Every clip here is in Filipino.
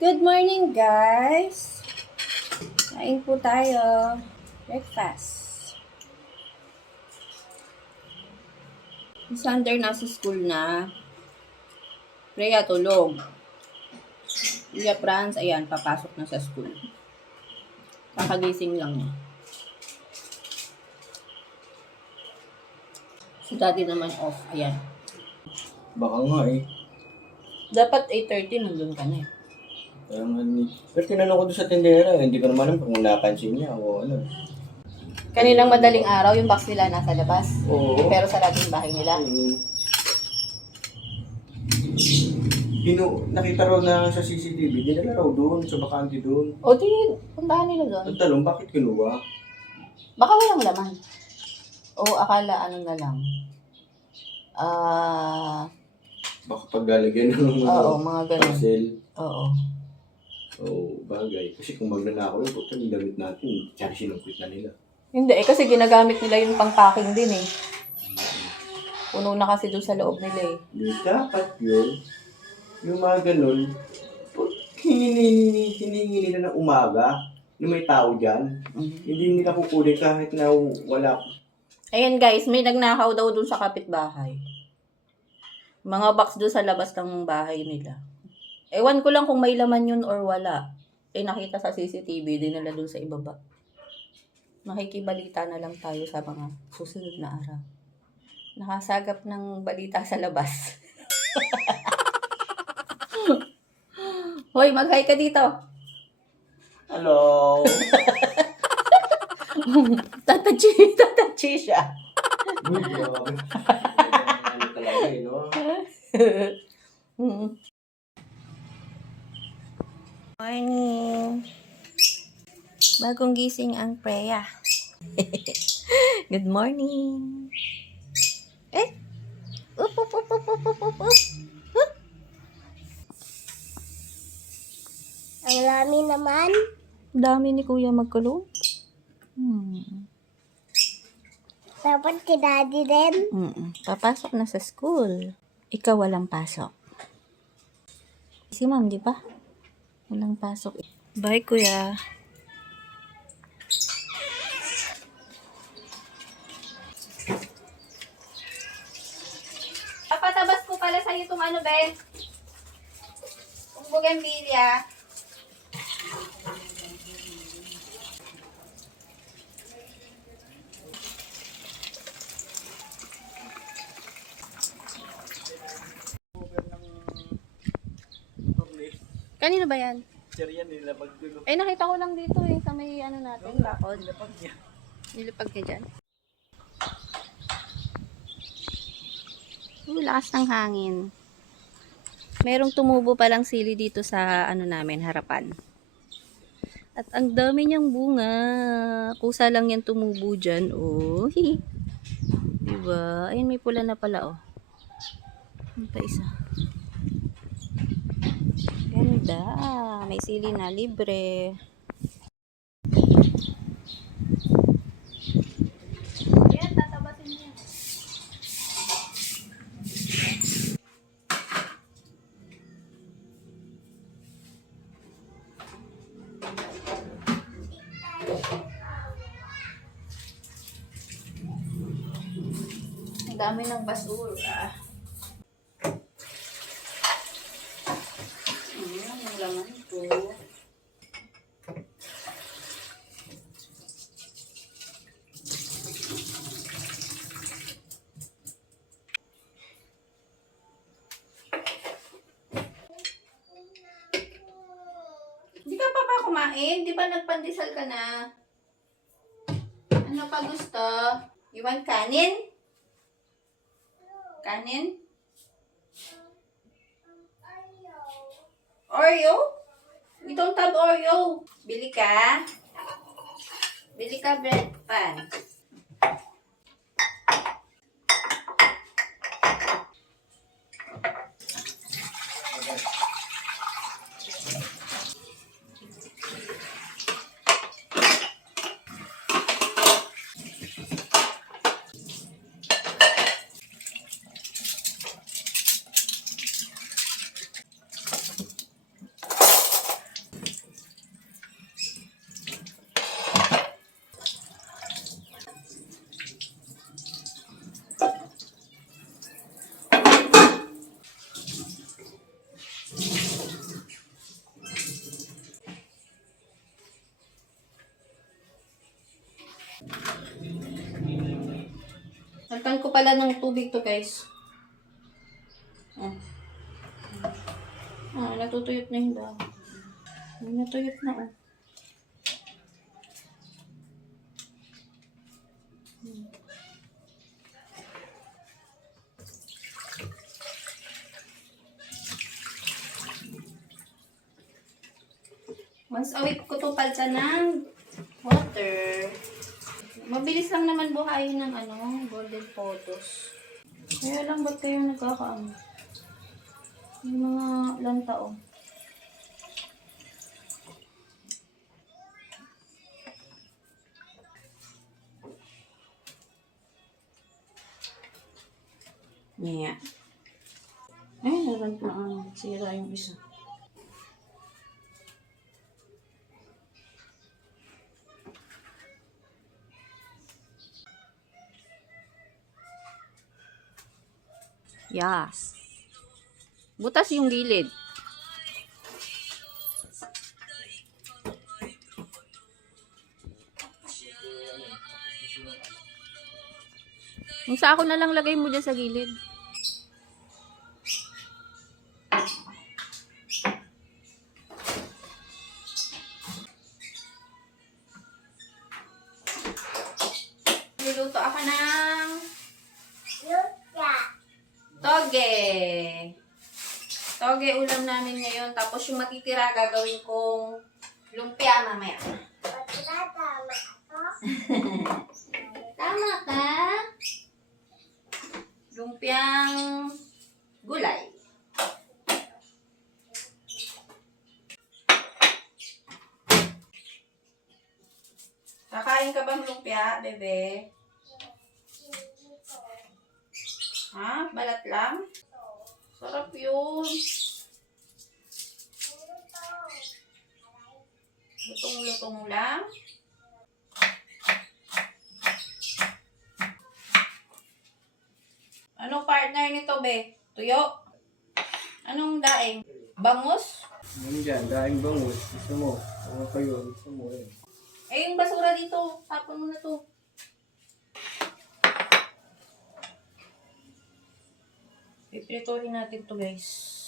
Good morning, guys! Kain po tayo. Breakfast. Si Sander nasa school na. Rhea tulog. Julia Franz, ayan, papasok na sa school. Kakagising lang niya. Si Daddy naman off. Ayan. Baka nga eh. Dapat 8:30 nandun ka na eh. Kaya nga pero tinanong ko doon sa tindera, hindi ko naman alam kung napansin niya o ano. Kaninang madaling araw, yung box nila nasa labas. Oo. Pero sa laging bahay nila. Nakita raw na sa CCTV, dinala raw doon, sa bakante doon. O di, puntahan nila doon. Ang tanong, bakit kinuha? Baka walang laman. O akala ano na lang. Baka paglalagyan ng Oo, mga ganun. parcel. Oo. Oo, bagay. Kasi kung magnanakaw yun, puto yung damit natin, tsaka sinungkit na nila. Hindi kasi ginagamit nila yung pang-packing din eh. Puno na kasi doon sa loob nila eh. Di dapat yun, yung mga ganun, hiningi nila ng umaga, na may tao dyan. Hindi nila kukunin kahit na wala. Ayan guys, may nagnakaw daw doon sa kapitbahay. Mga box doon sa labas ng bahay nila. Ewan ko lang kung may laman yun or wala. Nakita sa CCTV, dinala doon sa ibaba. Makikibalita na lang tayo sa mga susunod na araw. Nakasagap ng balita sa labas. Hoy, mag-hi ka dito. Hello! Tatachi siya. Uy, grabe. Ano talaga eh, no? Morning. Bagong gising ang Freya. Good morning. Up. Ang dami naman. Dami ni Kuya magkulong. Dapat si Daddy din. Papasok na sa school. Ikaw walang pasok. Si Ma'am, di ba? Walang pasok. Bye, Kuya. Papatabas ko pala sa'yo itong ano, Ben? Itong bougainvillea. Kanino ba yan? Sir yan, nilapag dulo. Nakita ko lang dito sa may ano natin, bakod. Nilapag niya. Nilipag niya dyan. Lakas ng hangin. Merong tumubo palang sili dito sa ano namin, harapan. At ang dami niyang bunga. Kusa lang yan tumubo dyan. Oh, diba? Ayun, may pula na pala, oh. Ano pa isa? Ganda. May sili na libre. Ayan, tatabasin niya. Ang dami ng basura. Ayan, yung laman ko. Hindi ka pa ba kumain? Di ba nagpandesal ka na? Ano pa gusto? You want kanin? Kanin? Oreo? We don't have Oreo. Bili ka? Bili ka bread pan. Nagtan ko pala ng tubig to, guys. Natutuyot na yung dahon. Natuyot na, oh. Once a week ko to palsa ng water. Mabilis lang naman buhayin ng golden photos. Kaya lang ba't kayo nagkakaano? Yung mga lanta, oh. Yeah. Ay, sira yung isa. Yes. Butas yung gilid. Yung sako na lang lagay mo dyan sa gilid. Niluto ako ng Lupa. toge. Toge ulam namin ngayon. Tapos yung matitira gagawin kong lumpia mamaya. Tama ako. Tama ka? Lumpiang gulay. Kakain ka bang lumpia, bebe? Ha? Balat lang? Sarap yun. Lutong-lutong lang. Anong partner nito, be? Tuyo? Anong daing? Bangus? Ano dyan? Daing bangus. Gusto mo? Ano kayo? Gusto mo eh. Eh, yung basura dito. Tapon mo na to. Pipritohin natin to, guys.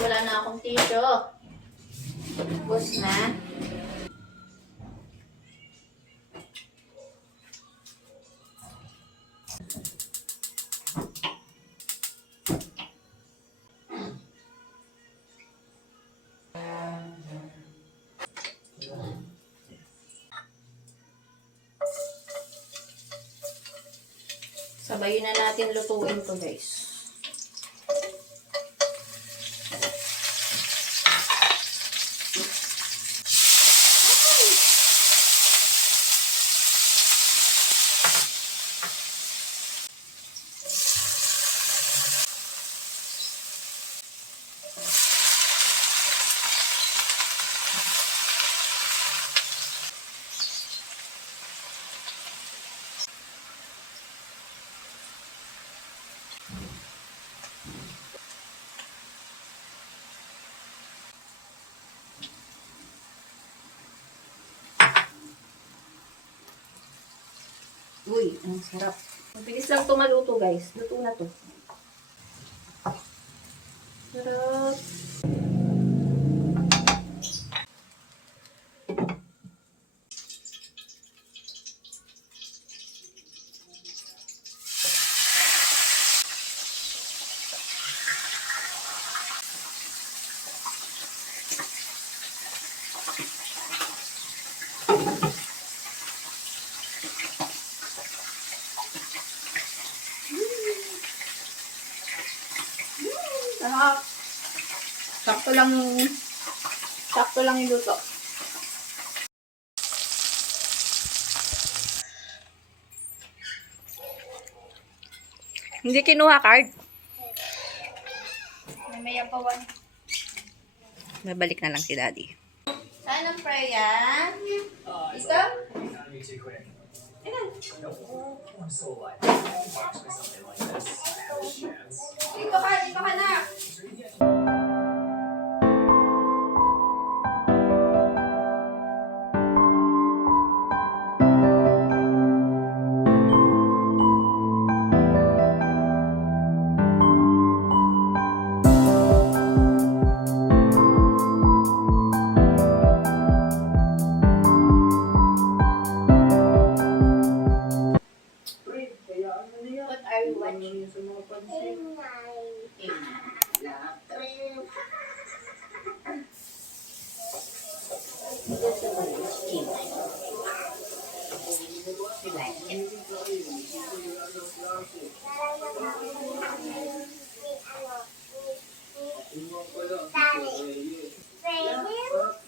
Wala na akong tissue. Bus na. Sabayin na natin lutuin to, guys. Uy, ang sarap. Mabilis lang ito maluto, guys. Luto na to. Sarap. Sarap. Sakto lang yung luto. Hindi kinuha card. Mamaya pa one. Babalik na lang si Daddy. Saan ang Freya? Isa? Dito ka na. What are you watching?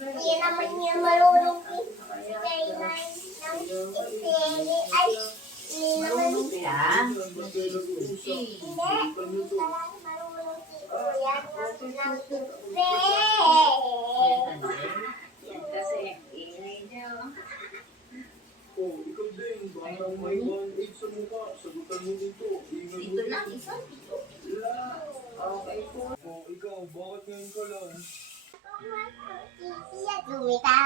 Hindi naman niya marunong i-stay na ay hindi naman hindi marunong si Kuya ng Kasi ingay niya. Oh, ikaw din. Baka may 1-8 sa mukha. Sagutan mo dito. Dito lang, isa dito. Okay po. Oh, ikaw, bakit ngayon ka lang? Iya, tumita.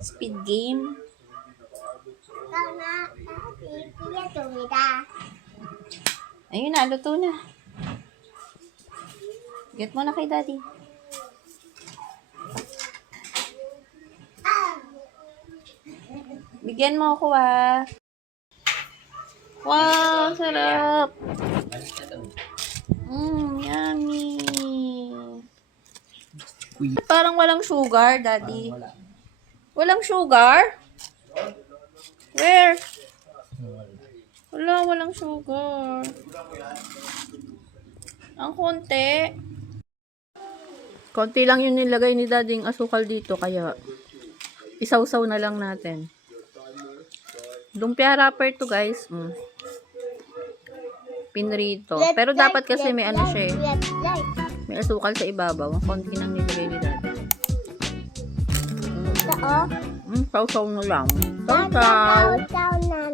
Speed game. Karena iya, tumita. Ayun na, luto na. Get mo na kay Daddy. Bigyan mo ako Wow, sarap. Yummy. Parang walang sugar, Daddy. Walang sugar? Where? Walang sugar. Ang konti. Konti lang yung nilagay ni Daddy yung asukal dito, kaya isawsaw na lang natin. Lumpia wrapper to, guys. Pinrito. Pero dapat kasi may ano siya eh. May asukal sa ibabaw. Ang konti nang nilagay ni Daddy. Oo. Sausaw na lang. Tao Sausaw. na